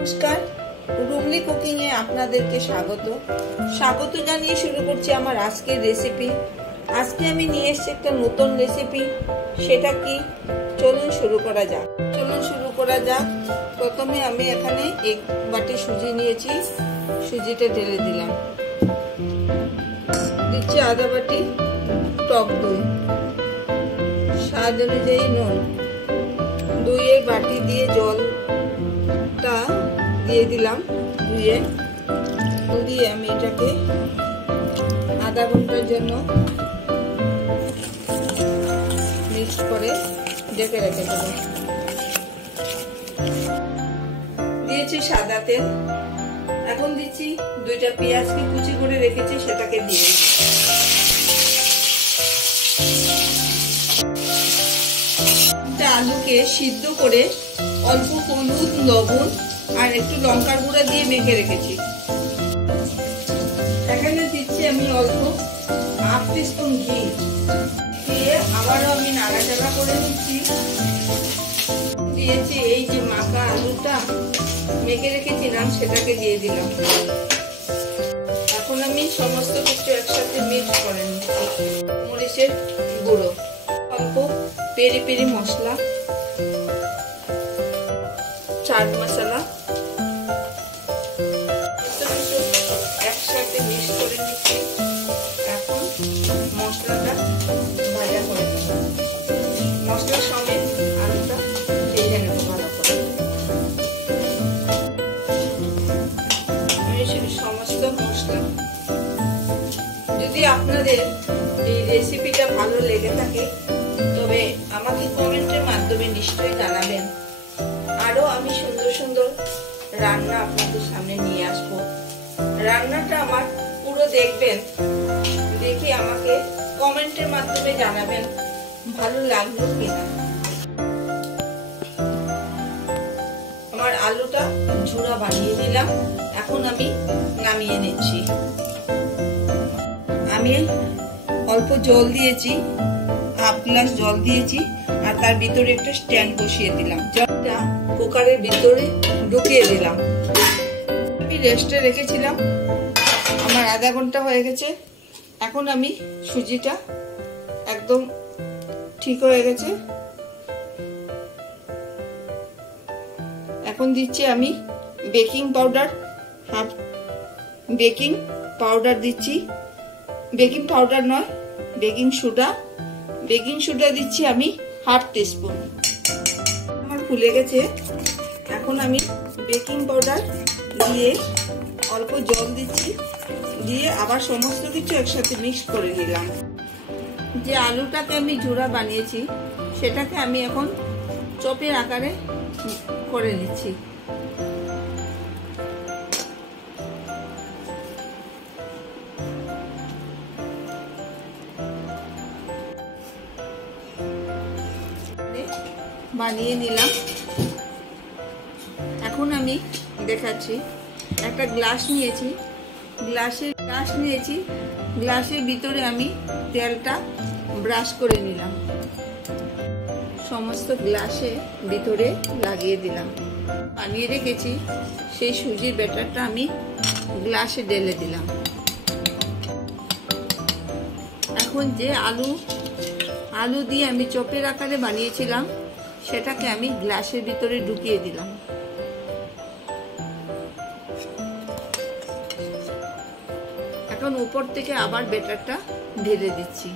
নমস্কার, রুমলি কুকিং এ আপনাদেরকে স্বাগত জানিয়ে শুরু করছি আমার আজকের রেসিপি। আজকে আমি নিয়ে এসেছি একটা নতুন রেসিপি। সেটা কি, চলুন শুরু করা যাক। প্রথমে আমি এখানে 1 বাটি সুজি নিয়েছি, সুজিটা ঢেলে দিলাম। দিচ্ছি আধা বাটি টক দই, স্বাদ অনুযায়ী নুন, দইয়ের বাটি দিয়ে জলটা দিয়ে দিলাম। ধুয়ে আমি এটাকে আধা ঘন্টার জন্য মিক্স করে ঢেকে রেখে দেব। দিয়েছি সাদা তেল। এখন দিচ্ছি 2টা পেঁয়াজকে কুচি করে রেখেছি, সেটাকে দিয়ে আলুকে সিদ্ধ করে অল্প হলুদ, লবণ আর একটু লঙ্কার গুঁড়া দিয়ে মেখে রেখেছি। এখানে দিচ্ছি আমি অল্প 1/2 টিস্পুন ঘি দিয়ে আবারও আমি নাড়াচাড়া করে নিচ্ছি। দিয়েছি এই যে মাখা আলুটা মেখে রেখেছিলাম, সেটাকে দিয়ে দিলাম। এখন আমি সমস্ত কিছু একসাথে মিক্স করে নিচ্ছি। মরিচের গুঁড়ো, অল্প পেরি পেরি মশলা, চাট মশলা একসাথে মিক্স করে নিচ্ছি। এখন মশলাটা ভাজা করে নেব। মশলার সমেত আলুটা ভেজে নেব ভালো করে। সমস্ত মশলা, যদি আপনাদের এই রেসিপিটা ভালো লেগে থাকে তবে আমাকে কমেন্টের মাধ্যমে নিশ্চয়ই জানাবেন। আরো আমি সুন্দর সুন্দর রান্না আপনাদের সামনে নিয়ে আসবো। রান্নাটা আমার পুরো দেখবেন, দেখে আমাকে কমেন্টের মাধ্যমে জানাবেন ভালো লাগলো কিনা। আমার আলুটা ঝুরা বানিয়ে দিলাম। এখন আমি নামিয়ে নিচ্ছি। আমি অল্প জল দিয়েছি, 1/2 গ্লাস জল দিয়েছি, আর তার ভিতরে একটা স্ট্যান্ড বসিয়ে দিলাম। জলটা কুকারের ভিতরে ঢুকিয়ে দিলাম। আমি রেস্টে রেখেছিলাম, আমার আধা ঘন্টা হয়ে গেছে। এখন আমি সুজিটা একদম ঠিক হয়ে গেছে। এখন দিচ্ছি আমি বেকিং পাউডার, বেকিং পাউডার দিচ্ছি। বেকিং পাউডার নয়, বেকিং সোডা দিচ্ছি আমি 1/2 টিস্পুন। আমার ফুলে গেছে। এখন আমি বেকিং পাউডার দিয়ে অল্প জল দিচ্ছি, দিয়ে আবার সমস্ত কিছু একসাথে মিক্স করে নিলাম। যে আলুটাকে আমি ঝুরা বানিয়েছি সেটাকে আমি এখন চপের আকারে করে নিচ্ছি। বানিয়ে নিলাম। এখন আমি দেখাচ্ছি। একটা গ্লাস নিয়েছি, গ্লাসের ভিতরে আমি তেলটা ব্রাশ করে নিলাম। সমস্ত গ্লাসে ভিতরে লাগিয়ে দিলাম। বানিয়ে রেখেছি সেই সুজির ব্যাটারটা আমি গ্লাসে ঢেলে দিলাম। এখন যে আলু দিয়ে আমি চপের আকারে বানিয়েছিলাম সেটাকে আমি গ্লাসের ভিতরে ঢুকিয়ে দিলাম। এখন উপর থেকে আবার ব্যাটারটা ঢেলে দিচ্ছি।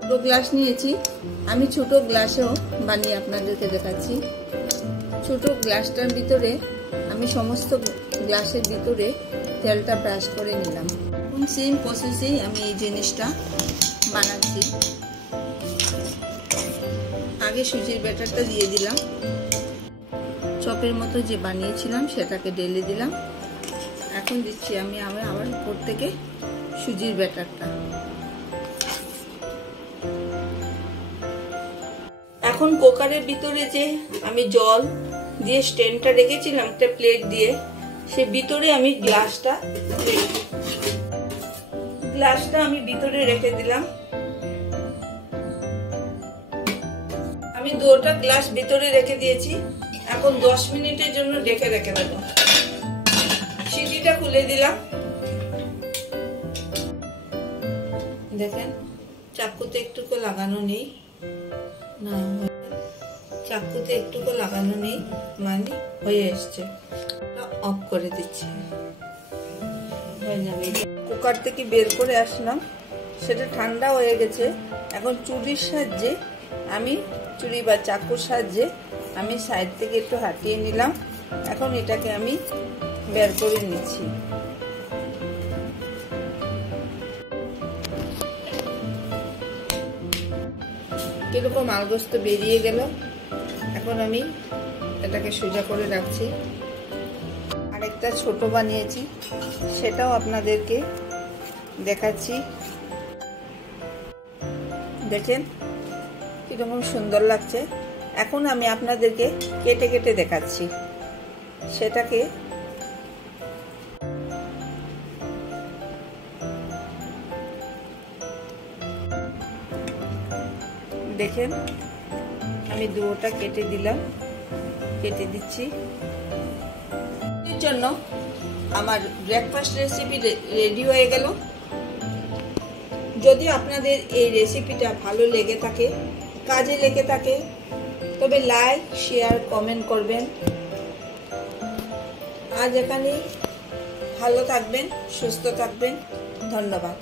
ছোট গ্লাস নিয়েছি, আমি ছোট গ্লাসেও বানিয়ে আপনাদেরকে দেখাচ্ছি। ছোট গ্লাসটার ভিতরে আমি সমস্ত গ্লাসের ভিতরে তেলটা ব্রাশ করে নিলাম। এখন সেম প্রসেসেই আমি এই জিনিসটা বানাচ্ছি। আগে সুজির ব্যাটারটা দিয়ে দিলাম, চপের মতো যে বানিয়েছিলাম সেটাকে ঢেলে দিলাম। এখন দিচ্ছি আমি আবার উপর থেকে সুজির ব্যাটারটা। এখন কুকারের ভিতরে যে আমি জল দিয়ে স্ট্যান্ডটা রেখেছিলাম একটা প্লেট দিয়ে, সে ভিতরে আমি গ্লাসটা আমি ভিতরে রেখে দিলাম। আমি আমি 2টা গ্লাস ভিতরে রেখে দিয়েছি। এখন 10 মিনিটের জন্য ঢেকে রেখে দেবো। সিটিটা খুলে দিলাম। দেখেন চাকুতে একটুকু লাগানো নেই, না চাকুতে একটুকু লাগানো নেই, মানে হয়ে এসছে। অফ করে দিচ্ছি, হয়ে যাবে। কুকার থেকে বের করে আসলাম, সেটা ঠান্ডা হয়ে গেছে। এখন ছুরির সাহায্যে আমি ছুরি বা চাকুর সাহায্যে আমি সাইড থেকে একটু হাটিয়ে নিলাম। এখন এটাকে আমি বের করে নিচ্ছি। কিরকম আলগোস্ত বেরিয়ে গেল। এখন আমি এটাকে সোজা করে রাখছি। আরেকটা ছোট বানিয়েছি, সেটাও আপনাদেরকে দেখাচ্ছি। দেখেন কিরকম সুন্দর লাগছে। এখন আমি আপনাদেরকে কেটে কেটে দেখাচ্ছি। সেটাকে দেখেন আমি 2টা কেটে দিলাম, কেটে দিচ্ছি। এর জন্য আমার ব্রেকফাস্ট রেসিপি রেডি হয়ে গেল। যদি আপনাদের এই রেসিপিটা ভালো লেগে থাকে, কাজে লেগে থাকে, তবে লাইক, শেয়ার, কমেন্ট করবেন। আজ এখানেই। ভালো থাকবেন, সুস্থ থাকবেন। ধন্যবাদ।